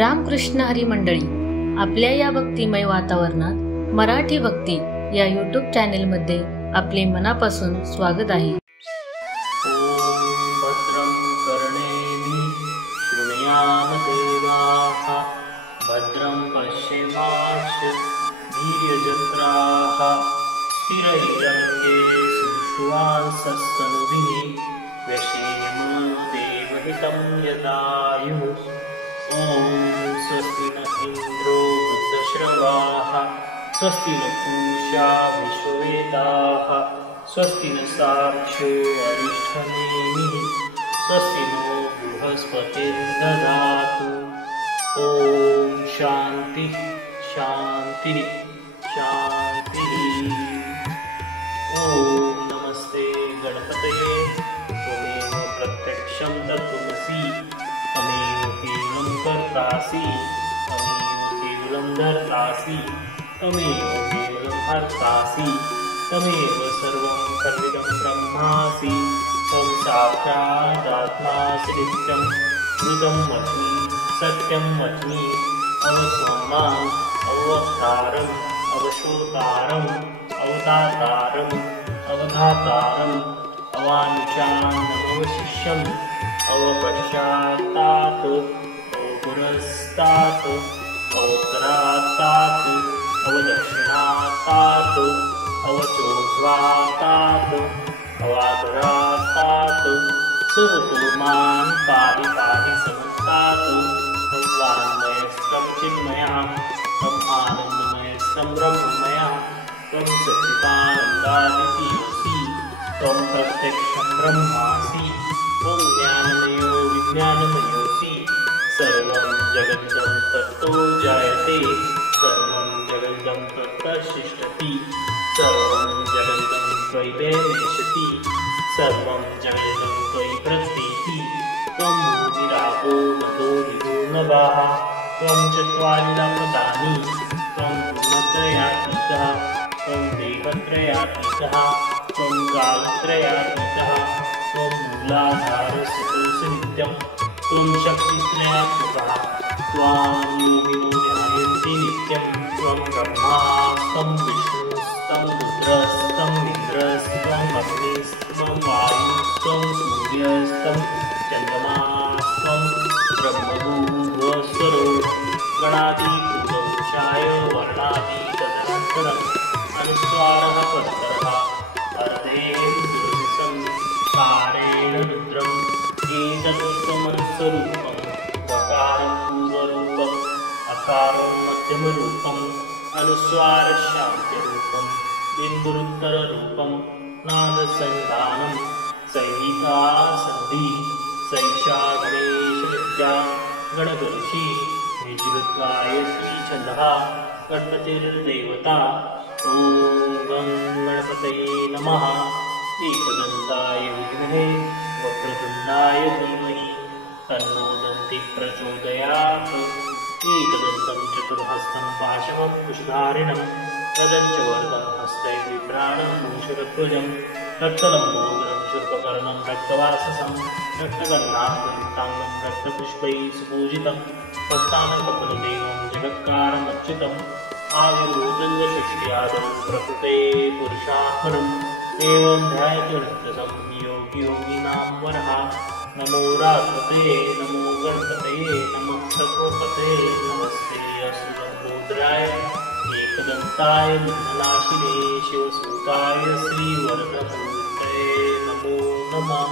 रामकृष्ण हरी मंडळी, आपल्या या भक्तिमय वातावरणात मराठी भक्ती या यूट्यूब चॅनेलमध्ये आपले मनापासून स्वागत आहे. भद्रं कर्णेभिः शृणुयाम देवाः भद्रं पश्येमाक्षभिर्यजत्राः स्थिरैरङ्गैः सुष्ठुवांसस्तनुभिः व्यशेम देवहितं यदायुः. ॐ स्वस्ति न इन्द्रो वृद्धश्रवाः स्वस्ति न पूषा विश्ववेदाः स्वस्ति न साक्षो अरिष्ठनेमिः स्वस्ति नो बृहस्पतिर्दधातु. ॐ शान्ति शान्ति शान्तिः. ॐ नमस्ते गणपतये. त्वमेव प्रत्यक्षं तत्त्वमसि त्वमेव केवलं कर्तासि त्वमेव केवलं धर्तासि त्वमेव केवलं हर्तासि त्वमेव सर्वं खल्विदं ब्रह्मासि. त्वं साक्षादात्मासि नित्यं मृतं वच्मि सत्यं वच्मि. अवत्वं माम् अवतारम् अवशोतारम् अवतातारम् अवधातारम् अवाञ्छानमवशिष्यम् अवपश्चात्तात् अवपुरस्तात् अवोत्तरात्तात् अवदक्षिणात्तात् अवचोद्ध्वात्तात् अवाधरात्तात् सर्वतो मां पाहि पाहि समन्तात्. त्वं वाङ्मयस्तं चिन्मयः त्वम् आनन्दमयस्तं ब्रह्ममयः त्वं सच्चिदानन्दादितीयसि त्वं प्रत्यक्षं ब्रह्मासि त्वं ज्ञानमयो विज्ञानमयोऽसि. सर्वं जगद्धं तत्तो जायते सर्वं जगद्धं तत्तशिष्ठति सर्वं जगद्धं त्वयि नेष्यति सर्वं जगद्धं त्वयि प्रतीति. त्वं भूमिरापो नदो विदो नभाः त्वं चत्वारि पदानि त्वं गुणत्रयातीतः त्वं देहत्रयातीतः त्वं कालत्रयातीतः त्वं मूलाधारस्यतोऽसि नित्यं त्वं शक्तित्रयात्मकः त्वां योगिनो ध्यायन्ति नित्यं. त्वं ब्रह्मा त्वं विष्णुस्त्वं रुद्रस्त्वं इन्द्रस्त्वं अग्निस्त्वं वायुस्त्वं सूर्यस्त्वं चन्द्रमास्त्वं ब्रह्मभूर्भुवस्वरो गणादिभूतवृक्षाय वर्णादितदनन्तरम् अनुस्वारः परतरः परदेन्द्रदिशं कारेण रुद्रं एतदुत्तमस्वरूपं वकारं पूर्वरूपम् अकारं मध्यमरूपम् अनुस्वारशान्त्यरूपं बिन्दुरुत्तररूपं नादसन्धानं संहिता सन्धि सैषा गणेशविद्या गणगुरुषि निजगायत्री छन्दः गणपतिर्देवता. ॐ गणपतये नमः. एकदन्ताय विद्महे वक्रतुण्डाय धीमहि तन्नो दन्तिः प्रचोदयात्. एकदन्तं चतुर्हस्तं पाशवं कुशधारिणं तदञ्च वरदं हस्तै बिभ्राणं भूषरध्वजं रक्तलम्बोदरं शूर्पकर्णं रक्तवाससं रक्तगन्धाङ्गं रक्तपुष्पैः सुपूजितं प्रस्थानकपलदेवं जगत्कारमच्युतम् आयुर्वेदषष्ट्यादौ प्रकृते पुरुषात्मनम् एवं ध्यायतो नित्यं योगिनां वरः. नमो राधते नमो गणपतये नमः सर्वपते नमस्ते असुरभूद्राय एकदन्ताय विघ्ननाशिने शिवसूताय श्रीवरदमूर्तये नमो नमः.